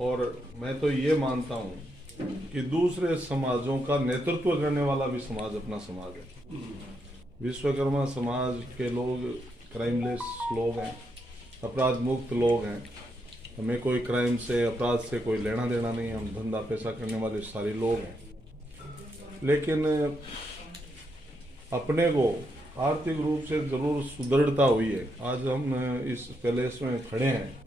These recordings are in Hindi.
और मैं तो ये मानता हूँ कि दूसरे समाजों का नेतृत्व करने वाला भी समाज अपना समाज है। विश्वकर्मा समाज के लोग क्राइमलेस लोग हैं, अपराध मुक्त लोग हैं। हमें कोई क्राइम से, अपराध से कोई लेना देना नहीं है। हम धंधा पैसा करने वाले सारे लोग हैं। लेकिन अपने को आर्थिक रूप से जरूर सुदृढ़ता हुई है। आज हम इस पैलेस में खड़े हैं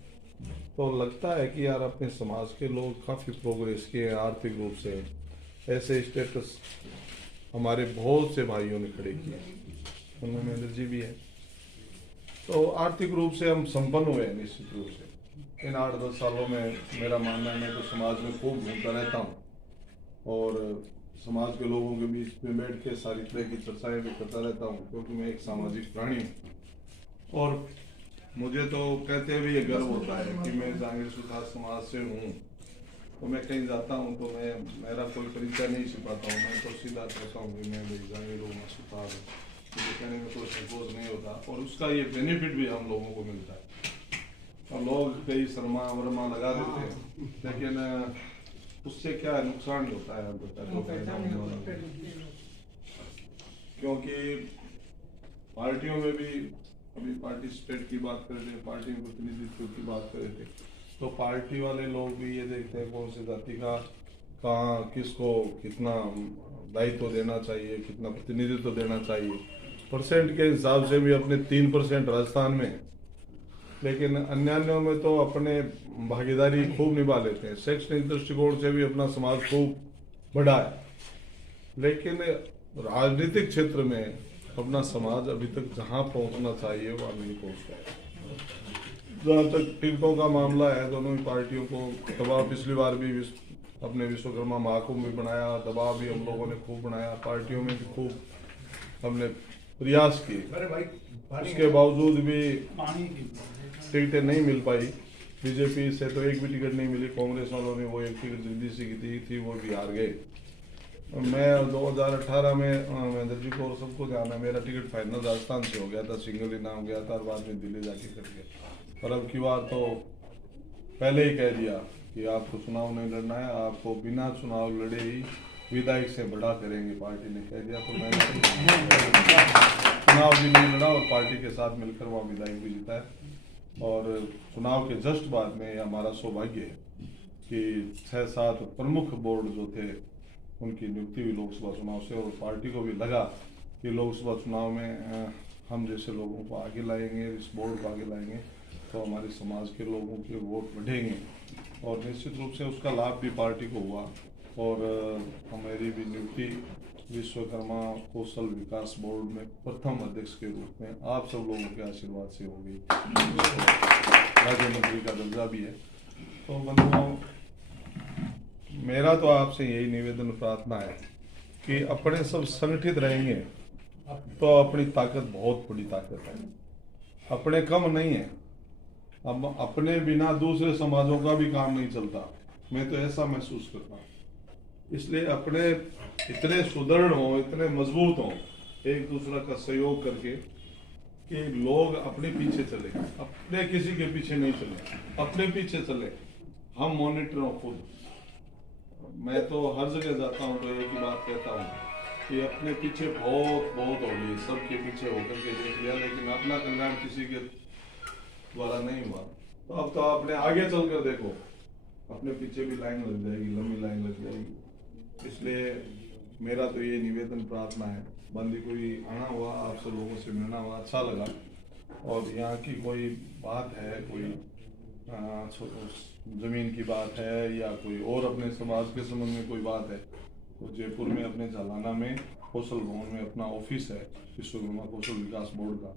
तो लगता है कि यार अपने समाज के लोग काफ़ी प्रोग्रेस किए हैं आर्थिक रूप से। ऐसे स्टेटस हमारे बहुत से भाइयों ने खड़े किए, उनमें महेंद्र जी भी है। तो आर्थिक रूप से हम संपन्न हुए हैं निश्चित रूप से। इन 8-10 सालों में मेरा मानना है, मैं तो समाज में खूब घूमता रहता हूँ और समाज के लोगों के बीच में बैठ के सारी तरह की चर्चाएं भी करता रहता हूँ, क्योंकि मैं एक सामाजिक प्राणी हूँ। और मुझे तो कहते हुए ये गर्व होता है कि मैं जहांगीर सुथार समाज से हूँ। तो मैं कहीं जाता हूँ तो मैं मेरा कोई परिचय नहीं छिपाता हूँ। मैं तो सीधा कहता हूँ कि मैं भाई जहांगीर सुथार हूँ। मुझे कहने में कोई संकोच नहीं होता और उसका ये बेनिफिट भी हम लोगों को मिलता है। और लोग कई शर्मा वर्मा लगा देते हैं, लेकिन उससे क्या नुकसान ही होता है। क्योंकि पार्टियों में भी अभी पार्टिसिपेट की बात कर रहे थे, पार्टी में प्रतिनिधित्व की बात कर रहे थे, तो पार्टी वाले लोग भी ये देखते हैं कौन सी जाति का कहाँ किसको कितना दायित्व देना चाहिए, कितना प्रतिनिधित्व देना चाहिए। परसेंट के हिसाब से भी अपने 3% राजस्थान में है, लेकिन अन्यान्यों में तो अपने भागीदारी खूब निभा लेते हैं। शैक्षणिक दृष्टिकोण से भी अपना समाज खूब बड़ा है, लेकिन राजनीतिक क्षेत्र में अपना समाज अभी तक जहां पहुंचना चाहिए वहां नहीं पहुंच पाया। जहां तक टिकटों का मामला है, दोनों ही पार्टियों को दबाव, पिछली बार भी अपने विश्वकर्मा महाकुंभ भी बनाया, दबाव भी हम लोगों ने खूब बनाया, पार्टियों में भी खूब हमने प्रयास किए। उसके बावजूद भी टिकटें नहीं मिल पाई। बीजेपी से तो एक भी टिकट नहीं मिली। कांग्रेस वालों ने वो एक टिकट जल्दी से की थी, वो भी हार गए। मैं 2018 में महेंद्र जी को और सबको जाना, मेरा टिकट फाइनल राजस्थान से हो गया था, सिंगल ही नाम गया था और बाद में दिल्ली जाके कर गया। पर अब की बार तो पहले ही कह दिया कि आपको चुनाव नहीं लड़ना है, आपको बिना चुनाव लड़े ही विधायक से बड़ा करेंगे, पार्टी ने कह दिया। तो मैंने चुनाव भी नहीं लड़ा और पार्टी के साथ मिलकर वहाँ विधायक भी जीता है। और चुनाव के जस्ट बाद में हमारा सौभाग्य है कि 6-7 प्रमुख बोर्ड जो थे उनकी नियुक्ति हुई लोकसभा चुनाव से, और पार्टी को भी लगा कि लोकसभा चुनाव में हम जैसे लोगों को आगे लाएंगे, इस बोर्ड को आगे लाएंगे तो हमारे समाज के लोगों के वोट बढ़ेंगे। और निश्चित रूप से उसका लाभ भी पार्टी को हुआ और हमारी भी नियुक्ति विश्वकर्मा कौशल विकास बोर्ड में प्रथम अध्यक्ष के रूप में आप सब लोगों के आशीर्वाद से हो गई। राज्य मंत्री का दर्जा भी है। तो बंधुओं, मेरा तो आपसे यही निवेदन प्रार्थना है कि अपने सब संगठित रहेंगे तो अपनी ताकत बहुत बड़ी ताकत है, अपने कम नहीं है। अब अपने बिना दूसरे समाजों का भी काम नहीं चलता, मैं तो ऐसा महसूस करता हूँ। इसलिए अपने इतने सुदृढ़ हों, इतने मजबूत हों, एक दूसरे का सहयोग करके कि लोग अपने पीछे चले, अपने किसी के पीछे नहीं चले, अपने पीछे चले। हम मॉनिटर हों खुद। मैं तो हर जगह जाता हूँ तो एक ही बात कहता हूँ कि अपने पीछे बहुत हो गई, सबके पीछे होकर के देख लिया, लेकिन अपना कल्याण किसी के द्वारा नहीं हुआ। तो अब तो आपने आगे चलकर देखो, अपने पीछे भी लाइन लग जाएगी, लंबी लाइन लग जाएगी। इसलिए मेरा तो ये निवेदन प्रार्थना है। बांदीकुई आना हुआ, आप सब लोगों से मिलना हुआ, अच्छा लगा। और यहाँ की कोई बात है, कोई जमीन की बात है या कोई और अपने समाज के संबंध में कोई बात है, तो जयपुर में अपने झालाना में कौशल भवन में अपना ऑफिस है विश्वकर्मा कौशल विकास बोर्ड का,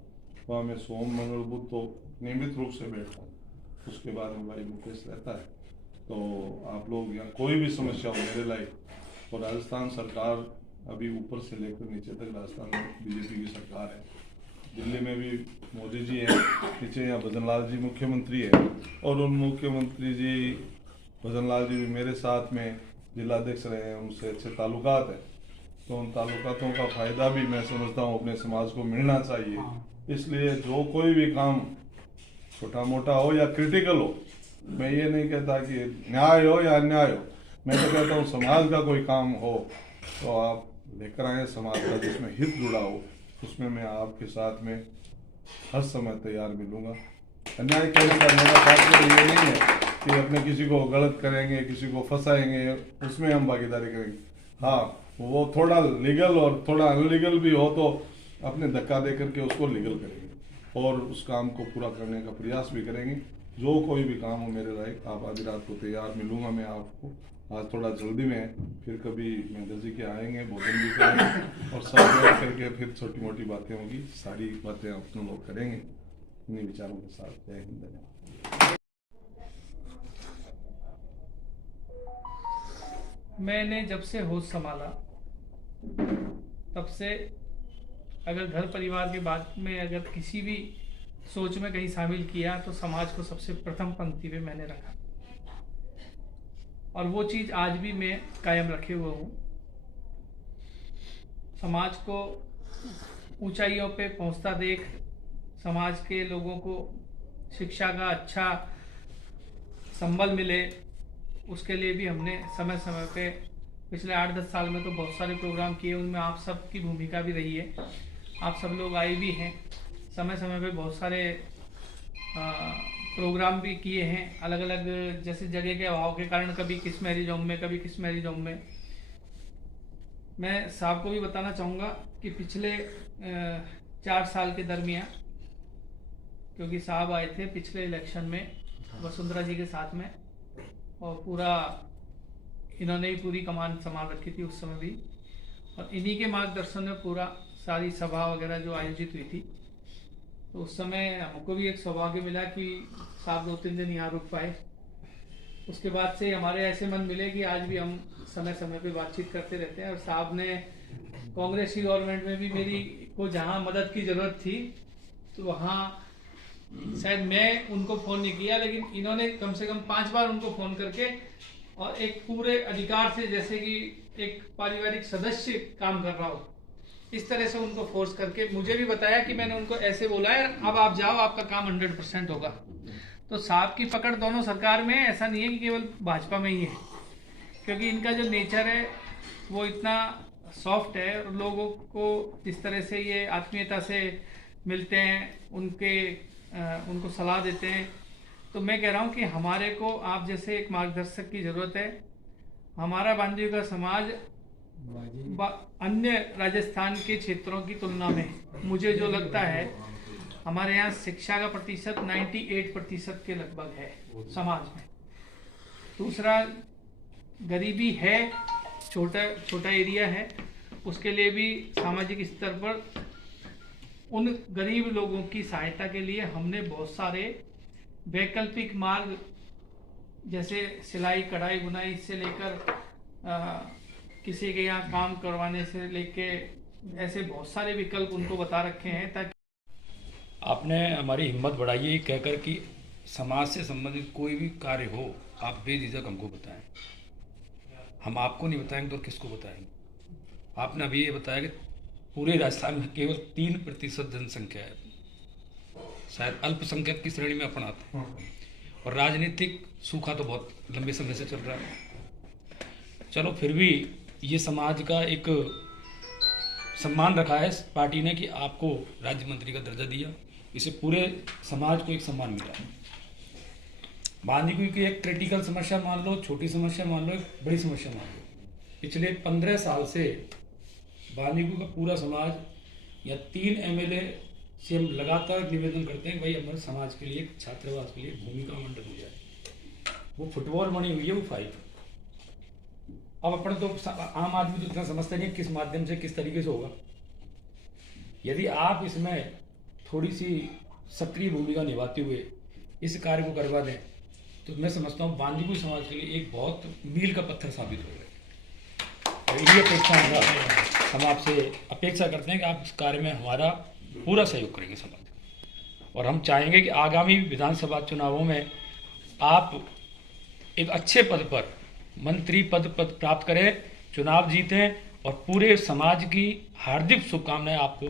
वहाँ मैं सोम मंगल बुध तो नियमित रूप से बैठता हूँ। उसके बाद में भाई मुकेश रहता है। तो आप लोग यहाँ कोई भी समस्या हो मेरे लायक, तो राजस्थान सरकार अभी ऊपर से लेकर नीचे तक राजस्थान में बीजेपी की सरकार है। दिल्ली में भी मोदी जी हैं, नीचे यहाँ भजनलाल जी मुख्यमंत्री है, और उन मुख्यमंत्री जी भजनलाल जी भी मेरे साथ में जिलाध्यक्ष रहे हैं, उनसे अच्छे ताल्लुकात है। तो उन ताल्लुकातों का फायदा भी मैं समझता हूँ अपने समाज को मिलना चाहिए। इसलिए जो कोई भी काम छोटा मोटा हो या क्रिटिकल हो, मैं ये नहीं कहता कि न्याय हो या अन्याय हो, मैं तो कहता हूँ समाज का कोई काम हो तो आप लेकर आए, समाज का जिसमें हित जुड़ा हो उसमें मैं आपके साथ में हर समय तैयार मिलूंगा। अन्याय कहने का मेरा तात्पर्य ये नहीं है कि अपने किसी को गलत करेंगे, किसी को फंसाएंगे, उसमें हम भागीदारी करेंगे। हाँ, वो थोड़ा लीगल और थोड़ा अनलीगल भी हो तो अपने धक्का दे करके उसको लीगल करेंगे और उस काम को पूरा करने का प्रयास भी करेंगे। जो कोई भी काम हो मेरे लायक, आप आधी रात को तैयार मिलूंगा मैं आपको। आज थोड़ा जल्दी में है, फिर कभी महेंद्र जी के आएंगे, भोजन भी करेंगे और सब बैठ करके फिर छोटी मोटी बातें होगी, सारी बातें अपने लोग करेंगे। इन्हीं विचारों के साथ जय हिंद, धन्यवाद। मैंने जब से होश संभाला तब से अगर घर परिवार के बात में अगर किसी भी सोच में कहीं शामिल किया तो समाज को सबसे प्रथम पंक्ति पे मैंने रखा और वो चीज़ आज भी मैं कायम रखे हुए हूँ। समाज को ऊंचाइयों पे पहुंचता देख समाज के लोगों को शिक्षा का अच्छा संबल मिले, उसके लिए भी हमने समय समय पे पिछले 8-10 साल में तो बहुत सारे प्रोग्राम किए। उनमें आप सब की भूमिका भी रही है, आप सब लोग आए भी हैं। समय समय पे बहुत सारे प्रोग्राम भी किए हैं अलग अलग, जैसे जगह के अभाव के कारण कभी किस मैरिज होम में, कभी किस मैरिज होम में। मैं साहब को भी बताना चाहूँगा कि पिछले 4 साल के दरमियान, क्योंकि साहब आए थे पिछले इलेक्शन में वसुंधरा जी के साथ में और पूरा इन्होंने ही पूरी कमान संभाल रखी थी उस समय भी, और इन्हीं के मार्गदर्शन में पूरा सारी सभा वगैरह जो आयोजित हुई थी। तो उस समय हमको भी एक सौभाग्य मिला कि साहब 2-3 दिन यहाँ रुक पाए। उसके बाद से हमारे ऐसे मन मिले कि आज भी हम समय समय पे बातचीत करते रहते हैं। और साहब ने कांग्रेस की गवर्नमेंट में भी मेरी को जहाँ मदद की ज़रूरत थी तो वहाँ शायद मैं उनको फ़ोन नहीं किया, लेकिन इन्होंने कम से कम 5 बार उनको फ़ोन करके और एक पूरे अधिकार से, जैसे कि एक पारिवारिक सदस्य काम कर रहा हो, इस तरह से उनको फोर्स करके मुझे भी बताया कि मैंने उनको ऐसे बोला है अब आप जाओ, आपका काम 100% होगा। तो साहब की पकड़ दोनों सरकार में है, ऐसा नहीं है कि केवल भाजपा में ही है, क्योंकि इनका जो नेचर है वो इतना सॉफ्ट है और लोगों को जिस तरह से ये आत्मीयता से मिलते हैं, उनको सलाह देते हैं। तो मैं कह रहा हूँ कि हमारे को आप जैसे एक मार्गदर्शक की ज़रूरत है। हमारा बांदीपुर का समाज अन्य राजस्थान के क्षेत्रों की तुलना में मुझे जो लगता है, हमारे यहाँ शिक्षा का प्रतिशत 98% के लगभग है समाज में। दूसरा, गरीबी है, छोटा एरिया है, उसके लिए भी सामाजिक स्तर पर उन गरीब लोगों की सहायता के लिए हमने बहुत सारे वैकल्पिक मार्ग, जैसे सिलाई कढ़ाई बुनाई से लेकर किसी के यहाँ काम करवाने से लेके ऐसे बहुत सारे विकल्प उनको बता रखे हैं, ताकि आपने हमारी हिम्मत बढ़ाई है कहकर कि समाज से संबंधित कोई भी कार्य हो आप बेझिझक हमको बताएं। हम आपको नहीं बताएंगे तो किसको बताएंगे। आपने अभी ये बताया कि पूरे राजस्थान में केवल 3% जनसंख्या है, शायद अल्पसंख्यक की श्रेणी में अपन आते हैं, और राजनीतिक सूखा तो बहुत लंबे समय से चल रहा है। चलो फिर भी ये समाज का एक सम्मान रखा है पार्टी ने कि आपको राज्य मंत्री का दर्जा दिया, इसे पूरे समाज को एक सम्मान मिला है। बांदीकुई की एक क्रिटिकल समस्या मान लो, छोटी समस्या मान लो, एक बड़ी समस्या मान लो, पिछले 15 साल से बांदीकुई का पूरा समाज या 3 MLA से हम लगातार निवेदन करते हैं भाई हमारे समाज के लिए, छात्रावास के लिए भूमि का आवंटन हो जाए। वो फुटबॉल बनी हुई है, वो फाइल। अब अपन तो आम आदमी तो इतना समझता नहीं किस माध्यम से किस तरीके से होगा। यदि आप इसमें थोड़ी सी सक्रिय भूमिका निभाते हुए इस कार्य को करवा दें तो मैं समझता हूँ बांदीकुई समाज के लिए एक बहुत मील का पत्थर साबित हो गया। यही अपेक्षा हम आपसे अपेक्षा करते हैं कि आप इस कार्य में हमारा पूरा सहयोग करेंगे समाज, और हम चाहेंगे कि आगामी विधानसभा चुनावों में आप एक अच्छे पद पर मंत्री पद प्राप्त करें, चुनाव जीतें, और पूरे समाज की हार्दिक शुभकामनाएं आपको